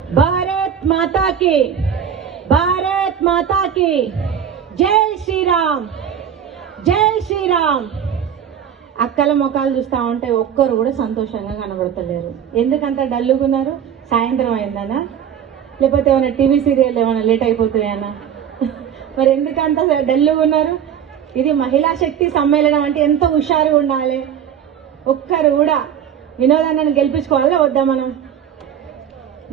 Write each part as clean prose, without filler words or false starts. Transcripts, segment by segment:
భారత్ మాతా కి, భారత్ మాతా కి జై శ్రీరామ్, జై శ్రీరామ్. అక్కల ముఖాలు చూస్తా ఉంటే ఒక్కరు కూడా సంతోషంగా కనబడతలేరు. ఎందుకంత డల్లుగున్నారు? సాయంత్రం అయిందనా, లేకపోతే ఏమైనా టీవీ సీరియల్ ఏమైనా లేట్ అయిపోతున్నాయనా? మరి ఎందుకంత డల్లుగున్నారు? ఇది మహిళా శక్తి సమ్మేళనం అంటే ఎంత హుషారుగా ఉండాలి. ఒక్కరు కూడా వినోదాన్ని గెలిపించుకోవాలా వద్దా? మనం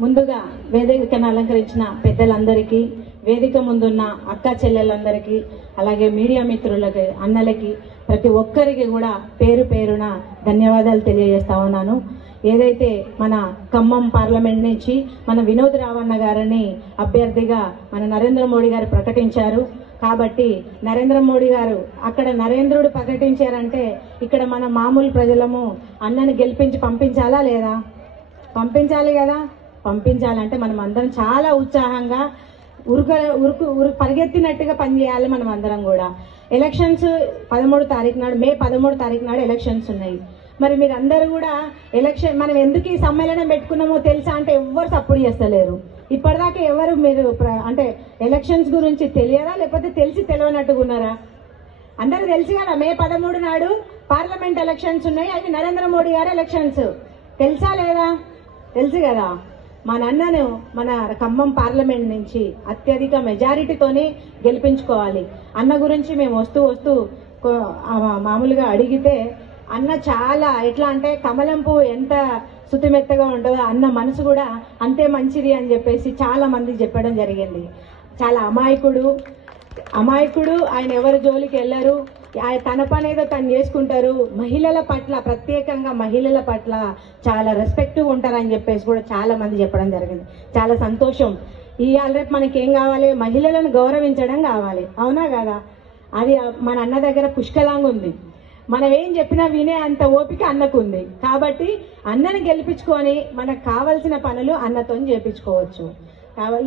ముందుగా వేదికను అలంకరించిన పెద్దలందరికీ, వేదిక ముందున్న అక్క చెల్లెలందరికీ, అలాగే మీడియా మిత్రులకి, అన్నలకి, ప్రతి ఒక్కరికి కూడా పేరు పేరున ధన్యవాదాలు తెలియజేస్తా ఉన్నాను. ఏదైతే మన ఖమ్మం పార్లమెంట్ నుంచి మన వినోద్ రావన్న గారిని అభ్యర్థిగా మన నరేంద్ర మోడీ గారు ప్రకటించారు. కాబట్టి నరేంద్ర మోడీ గారు అక్కడ నరేంద్రుడు ప్రకటించారంటే ఇక్కడ మన మామూలు ప్రజలము అన్నని గెలిపించి పంపించాలా లేదా? పంపించాలి కదా. పంపించాలంటే మనం అందరం చాలా ఉత్సాహంగా పరిగెత్తినట్టుగా పనిచేయాలి. మనం అందరం కూడా ఎలక్షన్స్ 13 తారీఖు నాడు, మే 13 తారీఖు నాడు ఎలక్షన్స్ ఉన్నాయి. మరి మీరందరూ కూడా ఎలక్షన్ మనం ఎందుకు ఈ సమ్మేళనం పెట్టుకున్నామో తెలుసా అంటే ఎవ్వరు సపోర్ట్ చేస్తలేరు. ఇప్పటిదాకా ఎవరు మీరు అంటే ఎలక్షన్స్ గురించి తెలియరా, లేకపోతే తెలిసి తెలియనట్టుగా ఉన్నారా? అందరూ తెలుసు కదా, మే 13 నాడు పార్లమెంట్ ఎలక్షన్స్ ఉన్నాయి. అవి నరేంద్ర మోడీ గారి ఎలక్షన్స్. తెలుసా లేదా? తెలుసు కదా. మా నాన్నను మన ఖమ్మం పార్లమెంట్ నుంచి అత్యధిక మెజారిటీతోనే గెలిపించుకోవాలి. అన్న గురించి మేము వస్తూ మామూలుగా అడిగితే అన్న చాలా ఎట్లా అంటే కమలం పువ్వు ఎంత శుతిమెత్తగా ఉంటుందో అన్న మనసు కూడా అంతే మంచిది అని చెప్పేసి చాలా మంది చెప్పడం జరిగింది. చాలా అమాయకుడు, ఆయన ఎవరి జోలికి వెళ్ళరు, తన పని ఏదో తను చేసుకుంటారు. మహిళల పట్ల, ప్రత్యేకంగా మహిళల పట్ల చాలా రెస్పెక్ట్గా ఉంటారని చెప్పేసి కూడా చాలా మంది చెప్పడం జరిగింది. చాలా సంతోషం. ఇవాళ రేపు మనకేం కావాలి? మహిళలను గౌరవించడం కావాలి. అవునా కదా? అది మన అన్న దగ్గర పుష్కలంగా ఉంది. మనం ఏం చెప్పినా వినే అంత ఓపిక అన్నకుంది. కాబట్టి అన్నని గెలిపించుకొని మనకు కావలసిన పనులు అన్నతో చేపించుకోవచ్చు.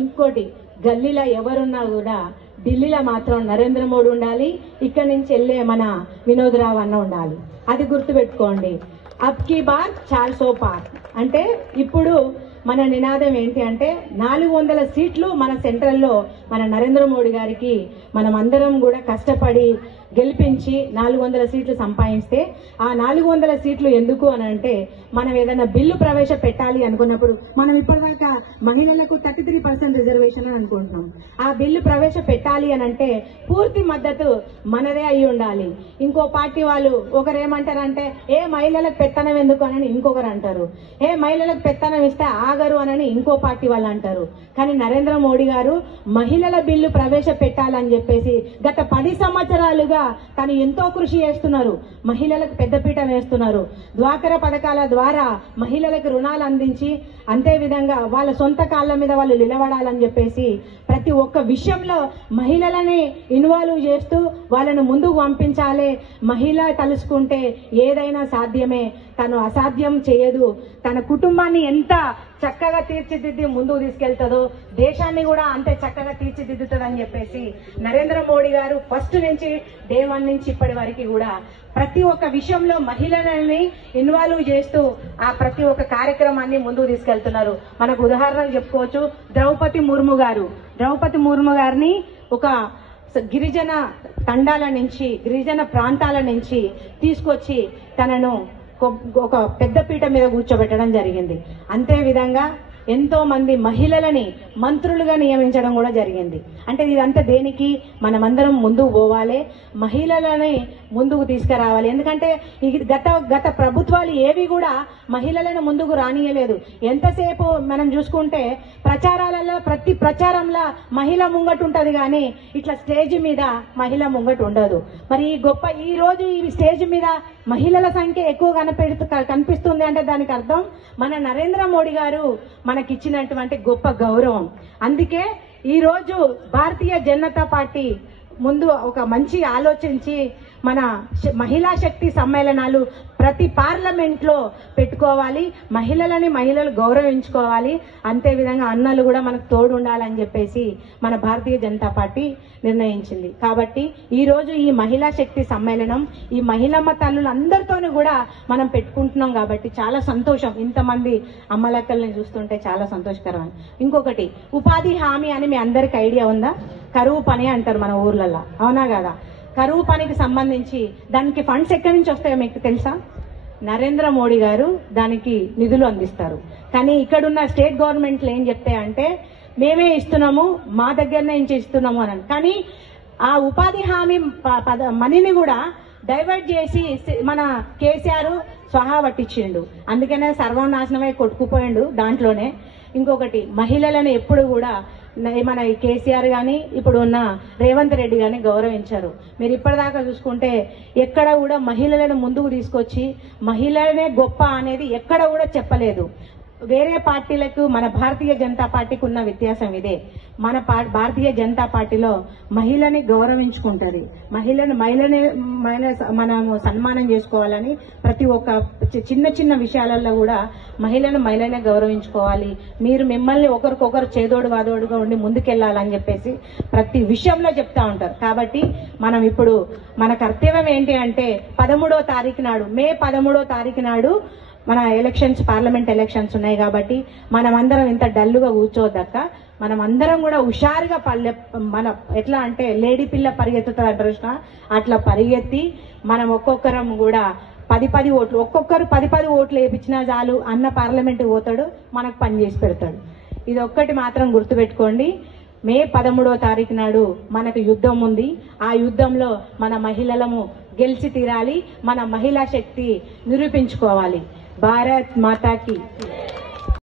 ఇంకోటి, గల్లీలో ఎవరున్నా కూడా ఢిల్లీలో మాత్రం నరేంద్ర మోడీ ఉండాలి, ఇక్కడి నుంచి వెళ్ళే మన వినోద్ రావు అన్న ఉండాలి. అది గుర్తుపెట్టుకోండి. అబ్ కీ బార్ 400 పార్ అంటే ఇప్పుడు మన నినాదం ఏంటి అంటే 400 సీట్లు మన సెంట్రల్లో మన నరేంద్ర మోడీ గారికి మనం అందరం కూడా కష్టపడి గెలిపించి 400 సీట్లు సంపాదిస్తే, ఆ 400 సీట్లు ఎందుకు అని అంటే మనం ఏదైనా బిల్లు ప్రవేశపెట్టాలి అనుకున్నప్పుడు మనం ఇప్పటిదాకా మహిళలకు 33% రిజర్వేషన్ అని అనుకుంటున్నాం. ఆ బిల్లు ప్రవేశపెట్టాలి అని అంటే పూర్తి మద్దతు మనదే అయి ఉండాలి. ఇంకో పార్టీ వాళ్ళు ఒకరు ఏమంటారంటే ఏ మహిళలకు పెత్తనం ఎందుకు అని ఇంకొకరు అంటారు, ఏ మహిళలకు పెత్తనం ఇస్తే ఆగరు అని ఇంకో పార్టీ వాళ్ళు అంటారు. కానీ నరేంద్ర మోడీ గారు మహిళల బిల్లు ప్రవేశపెట్టాలని చెప్పేసి గత 10 సంవత్సరాలుగా తను ఎంతో కృషి చేస్తున్నారు. మహిళలకు పెద్దపీట వేస్తున్నారు. డ్వాక్రా పథకాల ద్వారా మహిళలకు రుణాలు అందించి, అంతే విధంగా వాళ్ళ సొంత కాళ్ళ మీద వాళ్ళు నిలబడాలని చెప్పేసి ప్రతి ఒక్క విషయంలో మహిళలని ఇన్వాల్వ్ చేస్తూ వాళ్ళను ముందుకు పంపించాలి. మహిళ తలుసుకుంటే ఏదైనా సాధ్యమే, తను అసాధ్యం చేయదు. తన కుటుంబాన్ని ఎంత చక్కగా తీర్చిదిద్ది ముందుకు తీసుకెళ్తుందో దేశాన్ని కూడా అంతే చక్కగా తీర్చిదిద్దుతుందని చెప్పేసి నరేంద్ర మోడీ గారు ఫస్ట్ నుంచి డే 1 నుంచి ఇప్పటి వరకు కూడా ప్రతి ఒక్క విషయంలో మహిళలని ఇన్వాల్వ్ చేస్తూ ఆ ప్రతి ఒక్క కార్యక్రమాన్ని ముందుకు తీసుకెళ్తున్నారు. మనకు ఉదాహరణకు చెప్పుకోవచ్చు, ద్రౌపది ముర్ము గారిని ఒక గిరిజన తండాల నుంచి, గిరిజన ప్రాంతాల నుంచి తీసుకొచ్చి తనను ఒక పెద్ద పీట మీద కూర్చోబెట్టడం జరిగింది. అంతే విధంగా ఎంతో మంది మహిళలని మంత్రులుగా నియమించడం కూడా జరిగింది. అంటే ఇదంతా దేనికి? మనమందరం ముందుకు పోవాలి, మహిళలని ముందుకు తీసుకురావాలి. ఎందుకంటే గత ప్రభుత్వాలు ఏవి కూడా మహిళలను ముందుకు రానియలేదు. ఎంతసేపు మనం చూసుకుంటే ప్రచారాలలో ప్రతి ప్రచారంలో మహిళ ముంగట ఉంటది, కానీ ఇట్లా స్టేజ్ మీద మహిళ ముంగట ఉండదు. మరి ఈ రోజు ఈ స్టేజ్ మీద మహిళల సంఖ్య ఎక్కువ కనిపిస్తుంది అంటే దానికి అర్థం మన నరేంద్ర మోడీ గారు మనకిచ్చినటువంటి గొప్ప గౌరవం. అందుకే ఈ రోజు భారతీయ జనతా పార్టీ ముందు ఒక మంచి ఆలోచించి మన మహిళా శక్తి సమ్మేళనాలు ప్రతి పార్లమెంట్లో పెట్టుకోవాలి, మహిళలు గౌరవించుకోవాలి, అంతే విధంగా అన్నలు కూడా మనకు తోడు ఉండాలని చెప్పేసి మన భారతీయ జనతా పార్టీ నిర్ణయించింది. కాబట్టి ఈరోజు ఈ మహిళా శక్తి సమ్మేళనం ఈ మహిళమ్మ తల్లులందరితోనూ కూడా మనం పెట్టుకుంటున్నాం కాబట్టి చాలా సంతోషం. ఇంతమంది అమ్మలక్కల్ని చూస్తుంటే చాలా సంతోషకరం. ఇంకొకటి ఉపాధి హామీ అని మీ అందరికి ఐడియా ఉందా? కరువు పని అంటారు మన ఊర్లలో, అవునా కదా? కరువు పనికి సంబంధించి దానికి ఫండ్స్ ఎక్కడి నుంచి వస్తాయో మీకు తెలుసా? నరేంద్ర మోడీ గారు దానికి నిధులు అందిస్తారు. కానీ ఇక్కడున్న స్టేట్ గవర్నమెంట్లు ఏం చెప్తాయంటే మేమే ఇస్తున్నాము, మా దగ్గరనే నుంచి ఇస్తున్నాము అని. కానీ ఆ ఉపాధి హామీ మనీని కూడా డైవర్ట్ చేసి మన కేసీఆర్ స్వహా పట్టించిండు. అందుకనే సర్వనాశనమై కొట్టుకుపోయిండు దాంట్లోనే. ఇంకొకటి మహిళలను ఎప్పుడు కూడా మన కేసీఆర్ కానీ ఇప్పుడు ఉన్న రేవంత్ రెడ్డి కానీ గౌరవించారు. మీరు ఇప్పటిదాకా చూసుకుంటే ఎక్కడ కూడా మహిళలను ముందుకు తీసుకొచ్చి మహిళలనే గొప్ప అనేది ఎక్కడ కూడా చెప్పలేదు. వేరే పార్టీలకు మన భారతీయ జనతా పార్టీకి ఉన్న వ్యత్యాసం ఇదే. మన భారతీయ జనతా పార్టీలో మహిళని గౌరవించుకుంటది, మహిళని మనము సన్మానం చేసుకోవాలని ప్రతి ఒక్క చిన్న చిన్న విషయాలలో కూడా మహిళనే గౌరవించుకోవాలి. మీరు మిమ్మల్ని ఒకరికొకరు చేదోడు వాదోడుగా ఉండి ముందుకెళ్లాలని చెప్పేసి ప్రతి విషయంలో చెప్తా ఉంటారు. కాబట్టి మనం ఇప్పుడు మన కర్తవ్యం ఏంటి అంటే 13వ తారీఖు నాడు, మే 13వ తారీఖు నాడు మన ఎలక్షన్స్, పార్లమెంట్ ఎలక్షన్స్ ఉన్నాయి. కాబట్టి మనమందరం ఇంత డల్లుగా కూర్చోవద్దక్క, మనం అందరం కూడా హుషారుగా మన ఎట్లా అంటే లేడీ పిల్ల పరిగెత్తుతుంది అంటారు, అట్లా పరిగెత్తి మనం ఒక్కొక్కరం కూడా 10 ఓట్లు, ఒక్కొక్కరు 10 ఓట్లు వేయించినా చాలు అన్న పార్లమెంట్కి పోతాడు, మనకు పని చేసి పెడతాడు. ఇది ఒక్కటి మాత్రం గుర్తుపెట్టుకోండి. మే 13వ తారీఖు నాడు మనకు యుద్ధం ఉంది. ఆ యుద్ధంలో మన మహిళలము గెలిచి తీరాలి, మన మహిళా శక్తి నిరూపించుకోవాలి. భారత్ మాతాకి